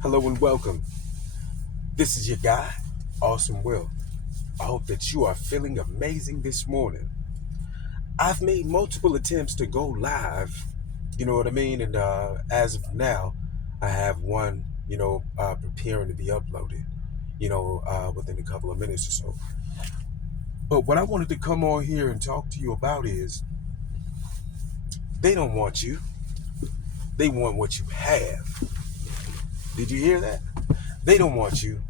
Hello and welcome. This is your guy, Awesome Will. I hope that you are feeling amazing this morning. I've made multiple attempts to go live, you know what I mean? And as of now, I have one, preparing to be uploaded, within a couple of minutes or so. But what I wanted to come on here and talk to you about is they don't want you, they want what you have. Did you hear that? They don't want you,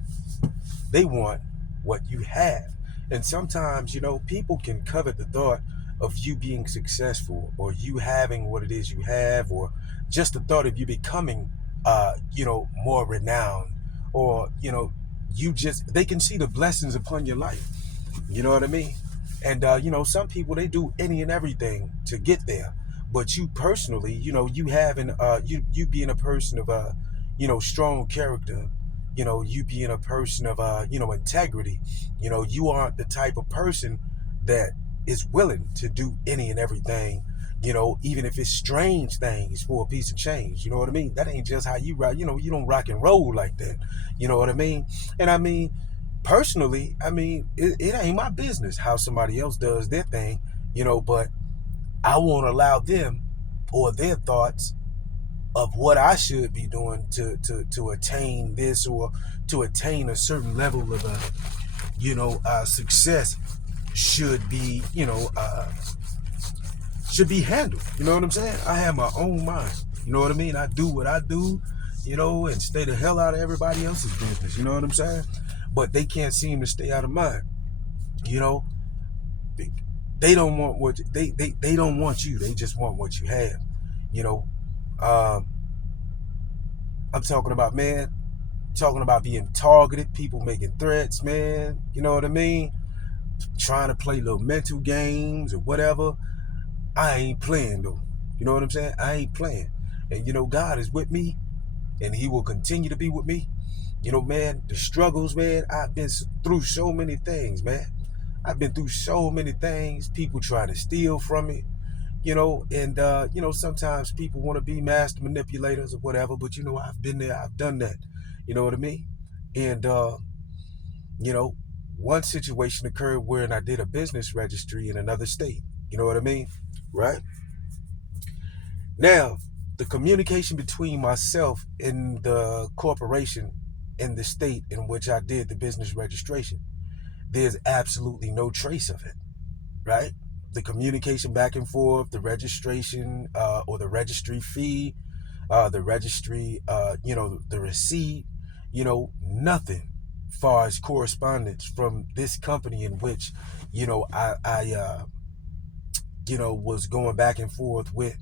they want what you have. And sometimes, people can covet the thought of you being successful or you having what it is you have, or just the thought of you becoming, more renowned, or, they can see the blessings upon your life. You know what I mean? And, some people, they do any and everything to get there. But you personally, you having, you being a person of, strong character, you being a person of, integrity, you aren't the type of person that is willing to do any and everything, even if it's strange things for a piece of change. You know what I mean? That ain't just how you rock. You don't rock and roll like that. You know what I mean? And I mean, personally, it ain't my business how somebody else does their thing, but I won't allow them or their thoughts of what I should be doing to attain this, or to attain a certain level of success should be should be handled. You know what I'm saying? I have my own mind. You know what I mean? I do what I do, and stay the hell out of everybody else's business. You know what I'm saying? But they can't seem to stay out of mine. You know, they don't want what they don't want you. They just want what you have. You know, um, I'm talking about, man. Talking about being targeted, people making threats, man. You know what I mean? Trying to play little mental games or whatever. I ain't playing though. You know what I'm saying? I ain't playing. And God is with me, and He will continue to be with me. Man, the struggles, man. I've been through so many things, man. I've been through so many things. People trying to steal from me, and sometimes people want to be master manipulators or whatever. But I've been there. I've done that. You know what I mean? And you know, one situation occurred wherein I did a business registry in another state. You know what I mean? Right? Now, the communication between myself and the corporation in the state in which I did the business registration, there's absolutely no trace of it, right? The communication back and forth, the registration or the registry fee, the registry, the receipt, nothing far as correspondence from this company in which, I was going back and forth with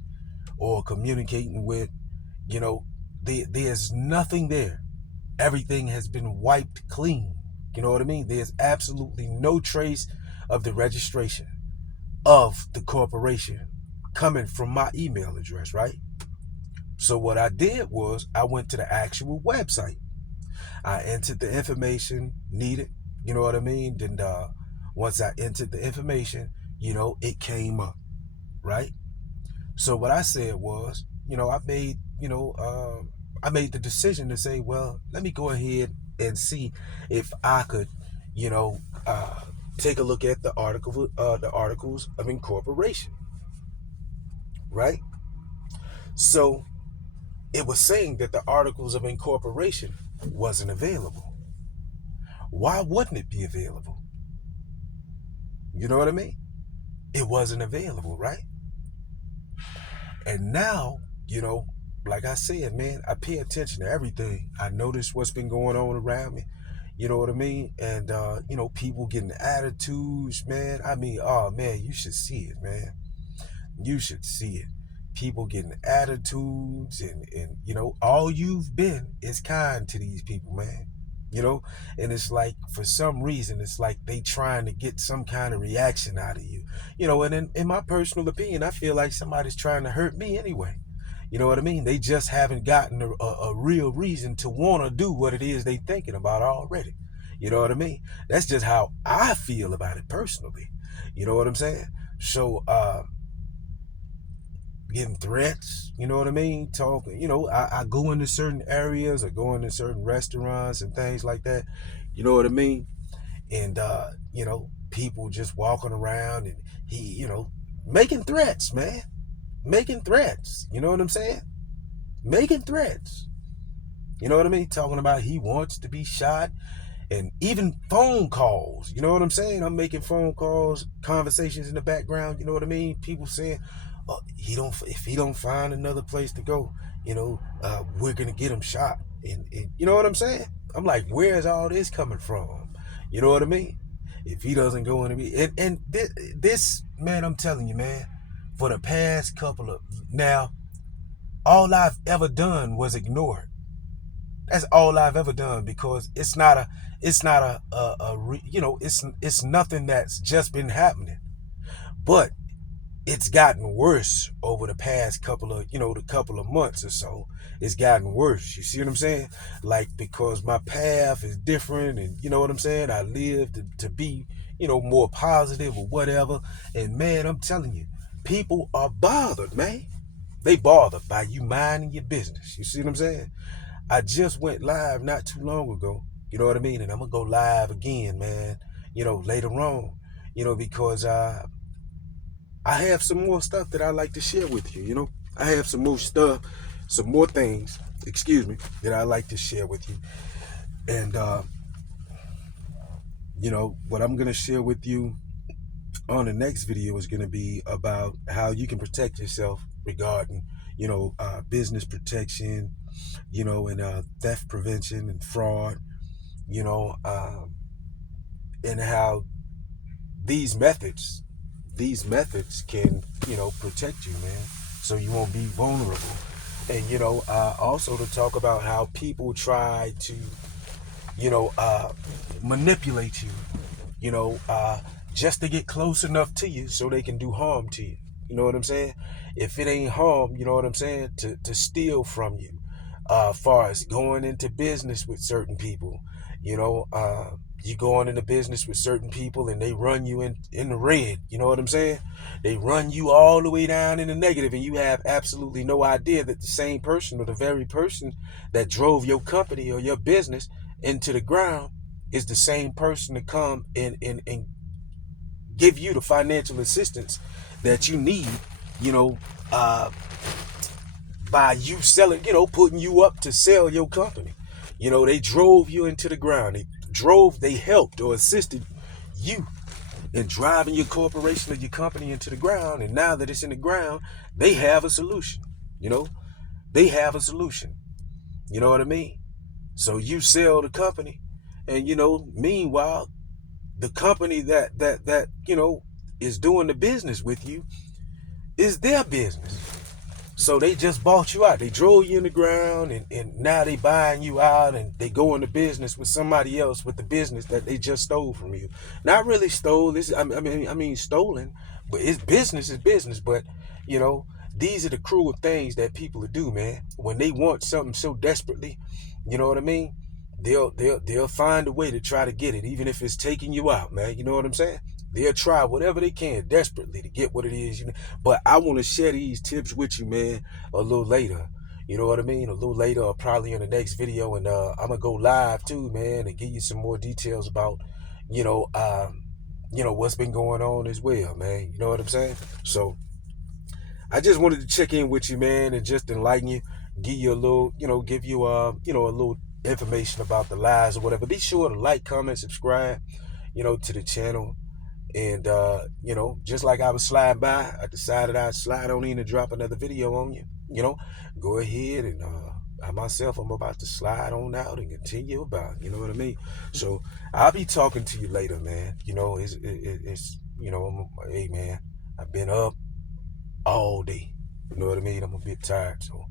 or communicating with, there's nothing there. Everything has been wiped clean. You know what I mean? There's absolutely no trace of the registration of the corporation coming from my email address, right? So what I did was I went to the actual website. I entered the information needed. You know what I mean? Then once I entered the information, it came up, right? So what I said was, I made the decision to say, well, let me go ahead and see if I could, you know, uh, take a look at the articles of incorporation, right? So it was saying that the articles of incorporation wasn't available. Why wouldn't it be available? You know what I mean? It wasn't available, right? And now, like I said, man, I pay attention to everything. I notice what's been going on around me. You know what I mean? And, people getting attitudes, man. I mean, oh, man, you should see it, man. You should see it. People getting attitudes, and all you've been is kind to these people, man. You know, and it's like, for some reason, it's like they trying to get some kind of reaction out of you. And in my personal opinion, I feel like somebody's trying to hurt me anyway. You know what I mean? They just haven't gotten a real reason to want to do what it is they thinking about already. You know what I mean? That's just how I feel about it personally. You know what I'm saying? So, getting threats, you know what I mean? Talking, I go into certain areas or go into certain restaurants and things like that, you know what I mean? And, people just walking around and he, making threats, man. Making threats, you know what I'm saying? Making threats, you know what I mean? Talking about he wants to be shot and even phone calls, you know what I'm saying? I'm making phone calls, conversations in the background, you know what I mean? People saying, if he don't find another place to go, we're gonna get him shot, and you know what I'm saying? I'm like, where's all this coming from? You know what I mean? If he doesn't go in and this man, I'm telling you, man, for the past couple of now, all I've ever done was ignore it. That's all I've ever done because it's nothing that's just been happening. But it's gotten worse over the past the couple of months or so. It's gotten worse. You see what I'm saying? Like, because my path is different and you know what I'm saying? I live to be, more positive or whatever. And man, I'm telling you, people are bothered, man. They bothered by you minding your business. You see what I'm saying? I just went live not too long ago. You know what I mean? And I'm gonna go live again, man. Later on. Because I have some more stuff that I like to share with you. I have some more stuff, some more things, excuse me, that I like to share with you. And what I'm gonna share with you on the next video is gonna be about how you can protect yourself regarding, business protection, and theft prevention and fraud, and how these methods can, protect you, man, so you won't be vulnerable. And, also to talk about how people try to, manipulate you, just to get close enough to you so they can do harm to you. You know what I'm saying? If it ain't harm, you know what I'm saying, to steal from you. Far as going into business with certain people, you going into business with certain people and they run you in the red. You know what I'm saying? They run you all the way down in the negative, and you have absolutely no idea that the same person or the very person that drove your company or your business into the ground is the same person to come and give you the financial assistance that you need, you know, uh, by you selling, putting you up to sell your company. They drove you into the ground. They helped or assisted you in driving your corporation or your company into the ground. And now that it's in the ground, they have a solution. They have a solution. You know what I mean? So you sell the company, and meanwhile, the company that is doing the business with you is their business. So they just bought you out. They drove you in the ground, and now they buying you out, and they go into business with somebody else with the business that they just stole from you. Not really stole. I mean stolen, but it's business is business. But these are the cruel things that people do, man. When they want something so desperately, you know what I mean? They'll find a way to try to get it, even if it's taking you out, man. You know what I'm saying? They'll try whatever they can desperately to get what it is you need. But I want to share these tips with you, man, a little later. You know what I mean? A little later, or probably in the next video. And I'm gonna go live too, man, and give you some more details about, what's been going on as well, man. You know what I'm saying? So I just wanted to check in with you, man, and just enlighten you, give you a little, give you a little information about the lies or whatever. Be sure to like, comment, subscribe, to the channel. And, just like I was sliding by, I decided I'd slide on in and drop another video on you. Go ahead and I myself, I'm about to slide on out and continue about, you know what I mean? So I'll be talking to you later, man. Hey, man, I've been up all day. You know what I mean? I'm a bit tired. So,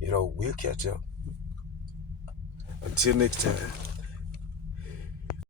we'll catch up. Until next time.